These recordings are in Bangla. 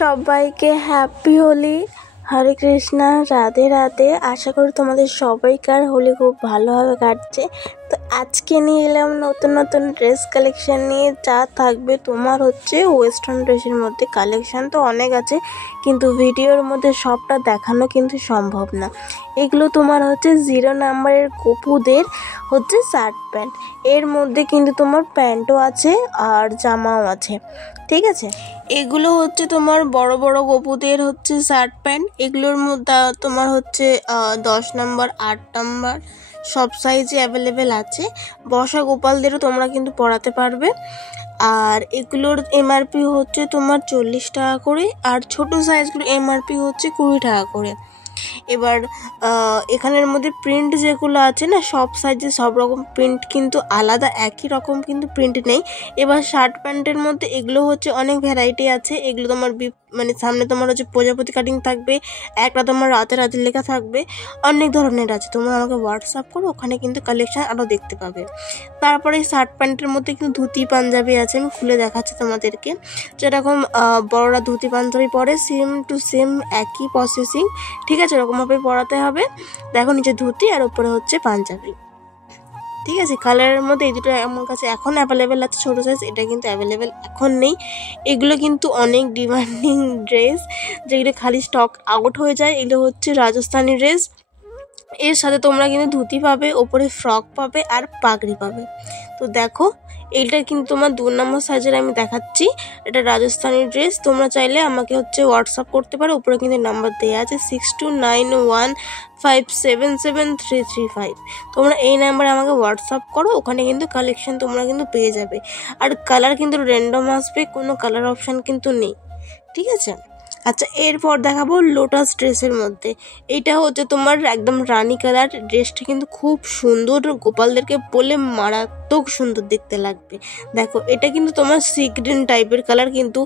সবাইকে হ্যাপি হোলি। হরে কৃষ্ণা, রাধে রাধে। আশা করি তোমাদের সবাইকার হোলি খুব ভালোভাবে কাটছে। তো আজকে নিয়ে এলাম নতুন নতুন ড্রেস কালেকশান নিয়ে। যা থাকবে তোমার হচ্ছে ওয়েস্টার্ন ড্রেসের মধ্যে। কালেকশান তো অনেক আছে, কিন্তু ভিডিওর মধ্যে সবটা দেখানো কিন্তু সম্ভব না। এগুলো তোমার হচ্ছে 0 নাম্বারের গপুদের হচ্ছে শার্ট প্যান্ট। এর মধ্যে কিন্তু তোমার প্যান্টও আছে আর জামাও আছে, ঠিক আছে। এগুলো হচ্ছে তোমার বড় বড় গপুদের হচ্ছে শার্ট প্যান্ট। এগুলোর মধ্যে তোমার হচ্ছে 10 নাম্বার 8 নাম্বার সব সাইজে অ্যাভেলেবেল আছে। বসা গোপালদেরও তোমরা কিন্তু পরাতে পারবে। আর এগুলোর এমআরপি হচ্ছে তোমার 40 টাকা করে, আর ছোট সাইজগুলো এমআরপি হচ্ছে 20 টাকা করে। এবার এখানের মধ্যে প্রিন্ট যেগুলো আছে না, সব সাইজে সব রকম প্রিন্ট কিন্তু আলাদা, একই রকম কিন্তু প্রিন্ট নেই। এবার শার্ট প্যান্টের মধ্যে এগুলো হচ্ছে অনেক ভ্যারাইটি আছে। এগুলো তোমার মানে সামনে তোমার হচ্ছে প্রজাপতি কাটিং থাকবে, একটা তোমার রাতে রাতে লেখা থাকবে, অনেক ধরনের আছে। তোমরা আমাকে হোয়াটসঅ্যাপ করো, ওখানে কিন্তু কালেকশন আরও দেখতে পাবে। তারপরে শার্ট প্যান্টের মধ্যে কিন্তু ধুতি পাঞ্জাবি আছে, আমি খুলে দেখাচ্ছি তোমাদেরকে। যেরকম বড়রা ধুতি পাঞ্জাবি পরে, সেম টু সেম একই প্রসেসিং, ঠিক আছে, এরকমভাবে পরাতে হবে। দেখো নিচে ধুতি আর উপরে হচ্ছে পাঞ্জাবি, ঠিক আছে। কালারের মধ্যে এই দুটো আমার কাছে এখন অ্যাভেলেবেল আছে, ছোটো সাইজ। এটা কিন্তু অ্যাভেলেবেল এখন নেই। এগুলো কিন্তু অনেক ডিমান্ডিং ড্রেস, যেগুলো খালি স্টক আউট হয়ে যায়। এগুলো হচ্ছে রাজস্থানি ড্রেস। এর সাথে তোমরা কিন্তু ধুতি পাবে, ওপরে ফ্রক পাবে আর পাগড়ি পাবে। তো দেখো, এইটা কিন্তু তোমার 2 নম্বর সাইজের আমি দেখাচ্ছি। এটা রাজস্থানি ড্রেস। তোমরা চাইলে আমাকে হচ্ছে হোয়াটসঅ্যাপ করতে পারো, উপরে কিন্তু নাম্বার দেওয়া আছে 6291577335। তোমরা এই নাম্বারে আমাকে হোয়াটসঅ্যাপ করো, ওখানে কিন্তু কালেকশন তোমরা কিন্তু পেয়ে যাবে। আর কালার কিন্তু র্যান্ডম আসবে, কোনো কালার অপশান কিন্তু নেই, ঠিক আছে। আচ্ছা, এরপর দেখাবো লোটাস ড্রেসের মধ্যে। এইটা হচ্ছে তোমার একদম রানী কালার। ড্রেসটা কিন্তু খুব সুন্দর, গোপালদেরকে বলে মারাত্মক সুন্দর দেখতে লাগবে। দেখো, এটা কিন্তু তোমার সি গ্রিন টাইপের কালার, কিন্তু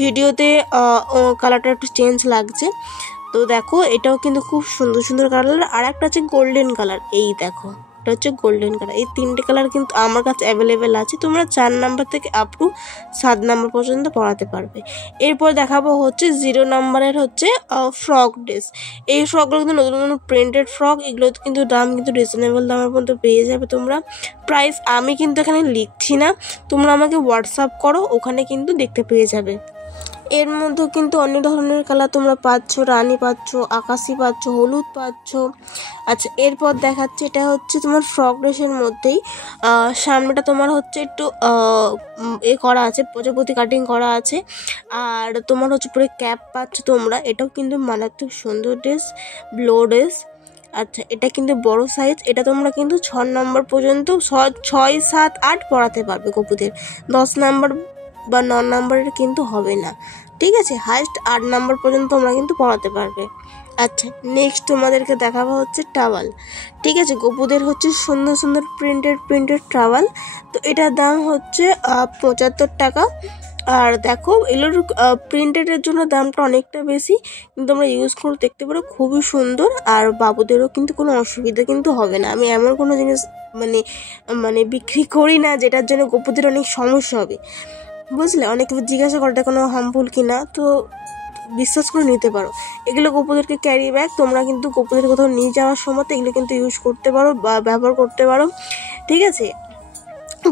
ভিডিওতে কালারটা একটু চেঞ্জ লাগছে। তো দেখো, এটাও কিন্তু খুব সুন্দর সুন্দর কালার। আর একটা আছে গোল্ডেন কালার, এই দেখো, এটা হচ্ছে গোল্ডেন কালার। এই 3টে কালার কিন্তু আমার কাছে অ্যাভেলেবেল আছে। তোমরা 4 নাম্বার থেকে আপ টু 7 নাম্বার পর্যন্ত পরাতে পারবে। এরপর দেখাবো হচ্ছে 0 নাম্বারের হচ্ছে ফ্রক ড্রেস। এই ফ্রকগুলো কিন্তু নতুন নতুন প্রিন্টেড ফ্রক। এগুলো কিন্তু দাম কিন্তু রিজনেবল দামের মধ্যে পেয়ে যাবে তোমরা। প্রাইস আমি কিন্তু এখানে লিখছি না, তোমরা আমাকে হোয়াটসঅ্যাপ করো, ওখানে কিন্তু দেখতে পেয়ে যাবে। এর মধ্যেও কিন্তু অনেক ধরনের কালার তোমরা পাচ্ছ, রানী পাচ্ছ, আকাশি পাচ্ছ, হলুদ পাচ্ছ। আচ্ছা, এরপর দেখাচ্ছে, এটা হচ্ছে তোমার ফ্রক ড্রেসের মধ্যেই সামনেটা তোমার হচ্ছে একটু করা আছে, প্রজাপতি কাটিং করা আছে। আর তোমার হচ্ছে পুরো ক্যাপ পাচ্ছ তোমরা। এটাও কিন্তু মারাত্মক সুন্দর ড্রেস, ব্লো ড্রেস। আচ্ছা, এটা কিন্তু বড় সাইজ। এটা তোমরা কিন্তু 6 নম্বর পর্যন্ত 6, 7, 8 পরাতে পারবে গপুদের। 10 নাম্বার বা 9 নাম্বারের কিন্তু হবে না, ঠিক আছে। হাইস্ট 8 নাম্বার পর্যন্ত তোমরা কিন্তু পড়াতে পারবে। আচ্ছা, নেক্সট তোমাদেরকে দেখাবো হচ্ছে টাওয়াল, ঠিক আছে। গপুদের হচ্ছে সুন্দর সুন্দর প্রিন্টেড টাওয়াল। তো এটার দাম হচ্ছে 75 টাকা। আর দেখো, এগুলোর প্রিন্টেডের জন্য দামটা অনেকটা বেশি, কিন্তু তোমরা ইউজ করে দেখতে পারো, খুবই সুন্দর। আর বাবুদেরও কিন্তু কোনো অসুবিধা কিন্তু হবে না। আমি এমন কোনো জিনিস মানে বিক্রি করি না যেটার জন্য গপুদের অনেক সমস্যা হবে, বুঝলে। অনেকে জিজ্ঞাসা করে এটা কোনো হার্মফুল কিনা, তো বিশ্বাস করে নিতে পারো। এগুলো গপুদেরকে ক্যারি ব্যাগ, তোমরা কিন্তু গপুদের কোথাও নিয়ে যাওয়ার সময় এগুলো কিন্তু ইউজ করতে পারো বা ব্যবহার করতে পারো, ঠিক আছে।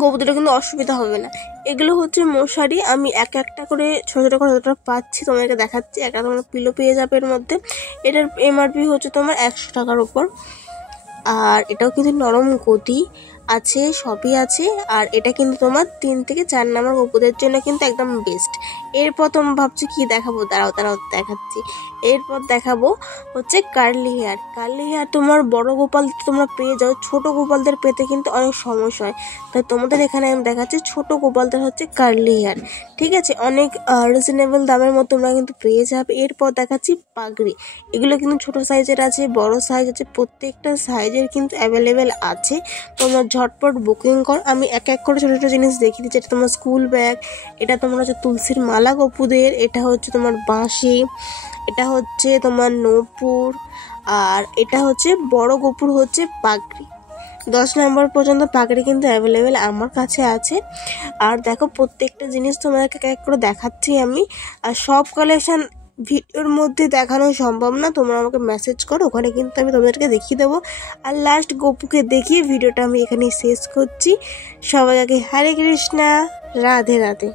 গপুদের কিন্তু অসুবিধা হবে না। এগুলো হচ্ছে মশারি। আমি একটা করে ছোটো ছোটো করে যতটা পাচ্ছি তোমাকে দেখাচ্ছি। একটা তোমরা পিলো পেয়ে যাবে এর মধ্যে। এটার এমআরপি হচ্ছে তোমার 100 টাকার উপর। আর এটাও কিন্তু নরম গদি আছে, সবই আছে। আর এটা কিন্তু তোমার 3 থেকে 4 নাম্বার গপুদের জন্য কিন্তু একদম বেস্ট। এরপর তোমরা ভাবছি কি দেখাবো, দাঁড়াও দেখাচ্ছি। এরপর দেখাবো হচ্ছে কার্লি হেয়ার। কার্লি হেয়ার তোমার বড় গোপাল তোমরা পেয়ে যাও, ছোট গোপালদের পেতে কিন্তু অনেক সমস্যা হয়। তাই তোমাদের এখানে আমি দেখাচ্ছি ছোট গোপালদের হচ্ছে কার্লি হেয়ার, ঠিক আছে। অনেক রিজনেবল দামের মধ্যে তোমরা কিন্তু পেয়ে যাবে। এরপর দেখাচ্ছি পাগড়ি। এগুলো কিন্তু ছোট সাইজের আছে, বড় সাইজ আছে, প্রত্যেকটা সাইজের কিন্তু অ্যাভেলেবেল আছে। তোমরা ঝটপট বুকিং কর। আমি এক করে ছোটো ছোটো জিনিস দেখিয়ে দিচ্ছি। এটা তোমার স্কুল ব্যাগ, এটা তোমার হচ্ছে তুলসীর মালা গপুদের, এটা হচ্ছে তোমার বাঁশি, এটা হচ্ছে তোমার নূপুর, আর এটা হচ্ছে বড় গপুর হচ্ছে পাগড়ি, 10 নম্বর পর্যন্ত পাগড়ি কিন্তু অ্যাভেলেবেল আমার কাছে আছে। আর দেখো প্রত্যেকটা জিনিস তোমাদেরকে এক এক করে দেখাচ্ছি আমি। আর সব কালেকশন ভিডিওর মধ্যে দেখানো সম্ভব না, তোমরা আমাকে মেসেজ করো, ওখানে কিন্তু আমি তোমাদেরকে দেখিয়ে দেবো। আর লাস্ট গপুকে দেখিয়ে ভিডিওটা আমি এখানে শেষ করছি। সবাই আগে হরে কৃষ্ণা, রাধে রাধে।